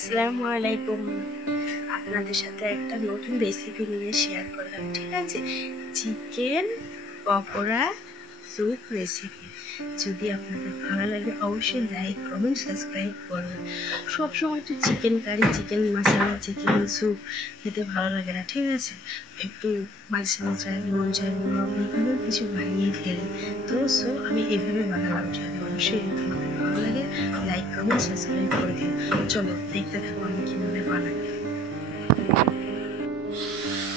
আসসালামু আলাইকুম। আপনাদের সাথে একটা নতুন রেসিপি নিয়ে শেয়ার করলাম, ঠিক আছে? Chicken pakora soup recipe. যদি আপনাদের ভালো লাগে অবশ্যই লাইক কমেন্ট সাবস্ক্রাইব করবেন। সবসময় তো চিকেন কারি, চিকেন মশলা, চিকেন স্যুপ খেতে ভালো লাগে না, ঠিক আছে? একটু মাঝে মাঝে মন চায় অন্যভাবেও কিছু বানিয়ে ফেলি। তো আমি এভাবে বানালাম। যদি অবশ্যই আপনাদের ভালো লাগে লাইক কমেন্ট সাবস্ক্রাইব করে দিন। চলো দেখতে থাকো আমি কীভাবে বানাই।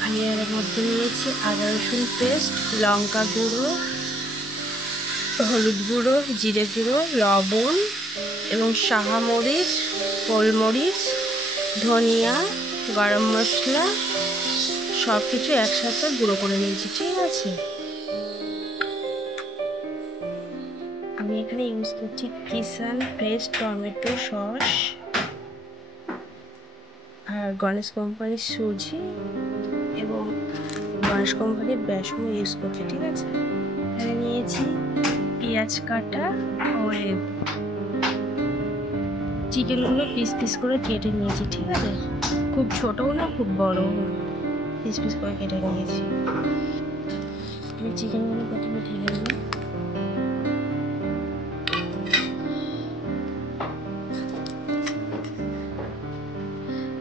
আমি এর মধ্যে নিয়েছি আদা রসুন পেস্ট, লঙ্কা গুঁড়ো, হলুদ গুঁড়ো, জিরে গুঁড়ো, লবণ এবং সাহা মরিচ, গোলমরিচ, ধনিয়া, গরম মশলা সব কিছু একসাথে গুঁড়ো করে নিয়েছি, ঠিক আছে? আমি এখানে ইউজ করছি কিষান ফ্রেশ টমেটো সস আর গণেশ কোম্পানির সুজি এবং গণেশ কোম্পানির বেসন ইউজ করছি, ঠিক আছে? এখানে নিয়েছি পেঁয়াজ কাটা ও চিকেনগুলো পিস পিস করে কেটে নিয়েছি, ঠিক আছে? খুব ছোটও না খুব বড়ও না, পিস পিস করে কেটে নিয়েছি। আমি চিকেনগুলো প্রথমে ঢেলে নিই,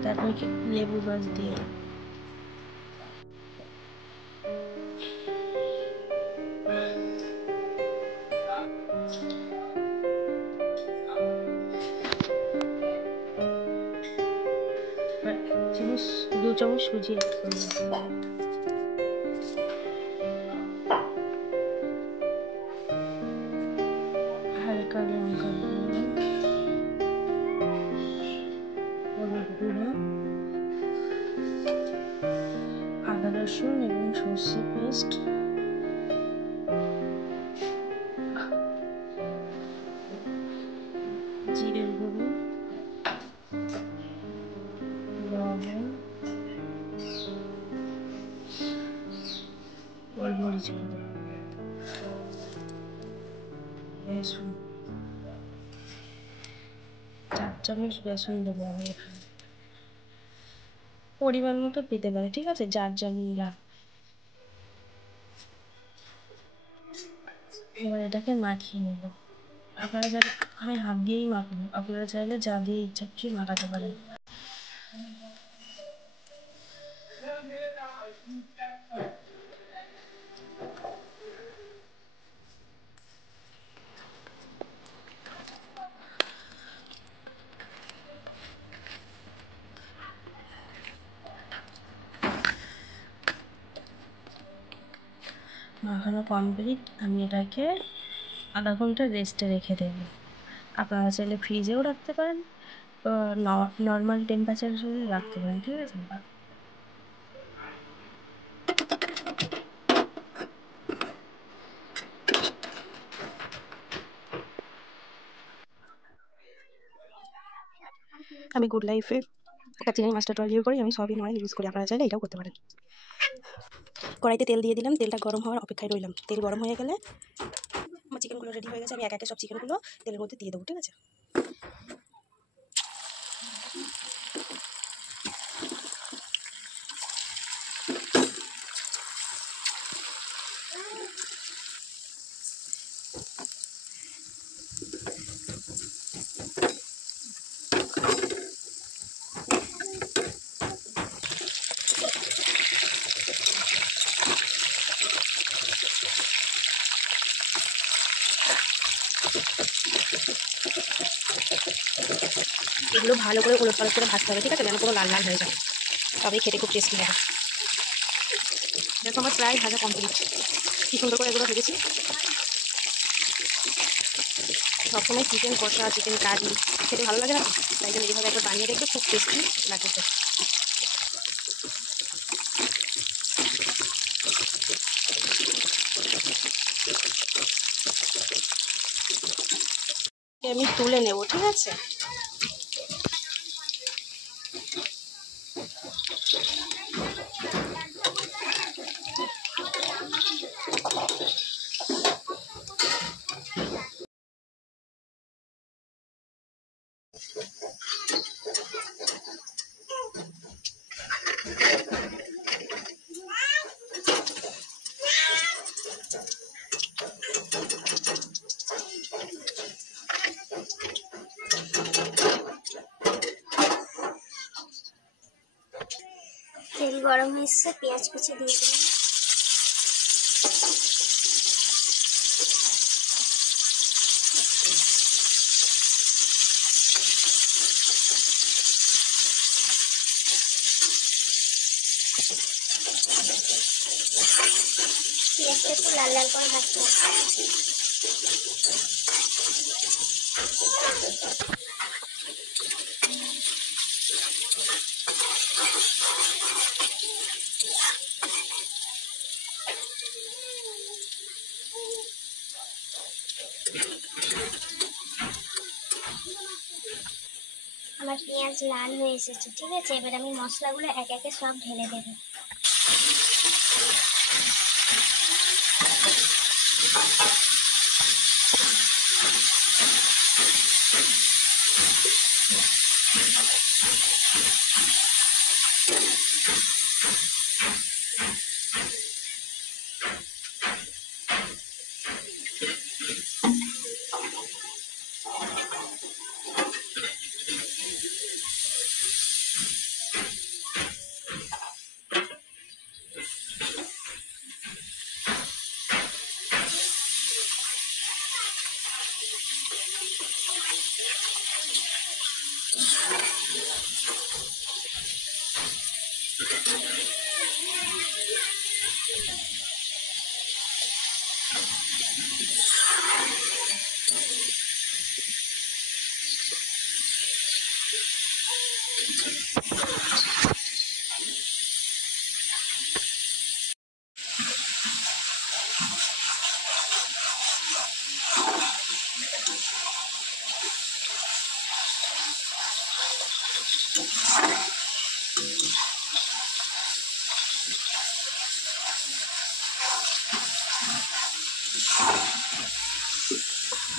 তারপর লেবু রস দিয়ে দু চামচ সুজি অ্যাড করলাম, হালকা লঙ্কা গুঁড়ো, হলুদ গুঁড়ো, আদা রসুন এবং সর্ষে পেস্ট, জিরের গুঁড়ো, লবণ, গোলমরিচ গুঁড়ো, বেসন 4 চামচ বেসন দেবো আমি এখানে। পরিমাণ মতো পেতে পারে, ঠিক আছে? যার যার এবার এটাকে মাখিয়ে নেব। আপনারা চাইলে আমি হাত দিয়েই মাখবো, আপনারা চাইলে যা দিয়ে ইচ্ছা খুশি মাখাতে পারেন। মাখানো কমপ্লিট। আমি এটাকে আধা ঘন্টা রেস্টে রেখে দেব। আপনারা চাইলে ফ্রিজেও রাখতে পারেন, নর্মাল টেম্পারেচারে রাখতে পারেন, ঠিক আছে? আমি গুড লাইফে একটা চিংড়ি মাছটা রিভিউ করি, আমি সবই নয় ইউজ করি, আপনারা চাইলে এটাও করতে পারেন। কড়াইতে তেল দিয়ে দিলাম, তেলটা গরম হওয়ার অপেক্ষায় রইলাম। তেল গরম হয়ে গেলে আমার চিকেনগুলো রেডি হয়ে গেছে, আমি একে একে সব চিকেনগুলো তেলের মধ্যে দিয়ে দেবো, ঠিক আছে? এগুলো ভালো করে উলটপালট করে ভাজতে হবে, ঠিক আছে? যেন পুরো লাল লাল হয়ে যায়, তবেই খেতে খুব টেস্টি লাগে। দেখো আমার প্রায় ভাজা কমপ্লিট। কি সুন্দর করে এগুলো ভেজেছি। সবসময় চিকেন কষা, চিকেন কারি খেতে ভালো লাগে না, তাই জন্য এইভাবে একবার বানিয়ে দেখবে, খুব টেস্টি লাগবে। আমি তুলে নেব, ঠিক আছে? তেল গরম হয়েছে, পেঁয়াজ কুচি দিয়ে দিলাম। পেঁয়াজটা একটু লাল লাল করে ভাজতে হবে। আমার পেঁয়াজ লাল হয়ে এসেছে, ঠিক আছে। এবার আমি মশলাগুলো এক একে সব ঢেলে দেব।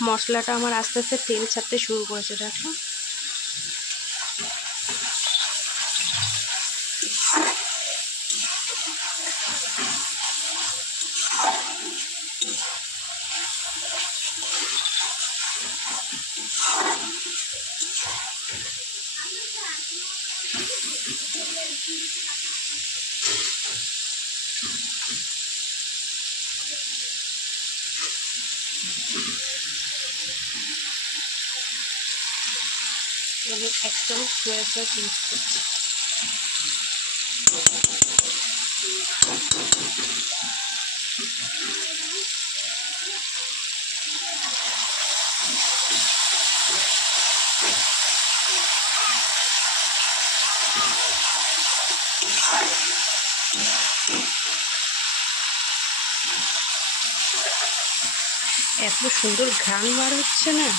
মশলাটা আমার আস্তে আস্তে তেল ছাড়তে শুরু করেছে, দেখো। আমি এক চামচ সয়া সস ইউজ করছি। এত সুন্দর ঘ্রাণ বার হচ্ছে না।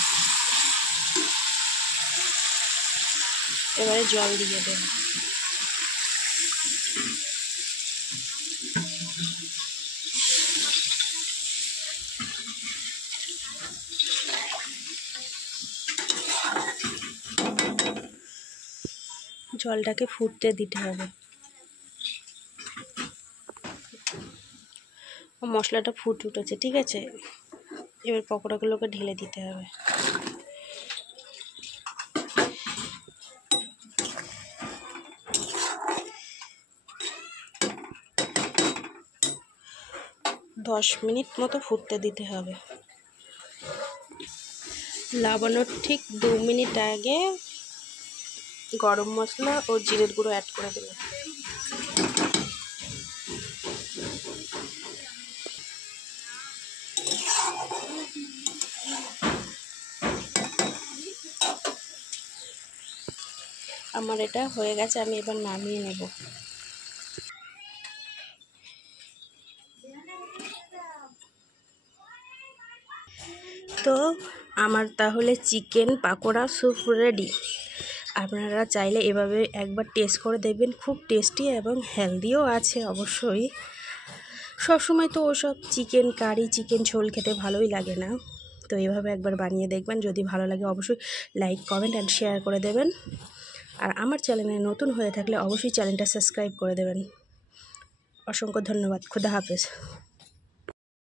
এবারে জল দিয়ে দেব। জলটাকে ফুটতে দিতে হবে। মশলাটা ফুটে উঠেছে, ঠিক আছে। এবার পকোড়াগুলোকে ঢেলে দিতে হবে। দশ মিনিট মতো ফুটতে দিতে হবে। লাবানোর ঠিক 2 মিনিট আগে গরম মশলা ও জিরের গুঁড়ো অ্যাড করে দিলাম। আমার এটা হয়ে গেছে, আমি এবার নামিয়ে নেব। তো আমার তাহলে চিকেন পাকোড়া স্যুপ রেডি। আপনারা চাইলে এভাবে একবার টেস্ট করে দেখবেন, খুব টেস্টি এবং হেলদিও আছে অবশ্যই। সবসময় তো ওসব চিকেন কারি চিকেন ঝোল খেতে ভালোই লাগে না, তো এভাবে একবার বানিয়ে দেখবেন। যদি ভালো লাগে অবশ্যই লাইক কমেন্ট অ্যান্ড শেয়ার করে দেবেন। আর আমার চ্যানেলে নতুন হয়ে থাকলে অবশ্যই চ্যানেলটা সাবস্ক্রাইব করে দেবেন। অসংখ্য ধন্যবাদ। খোদা হাফেজ।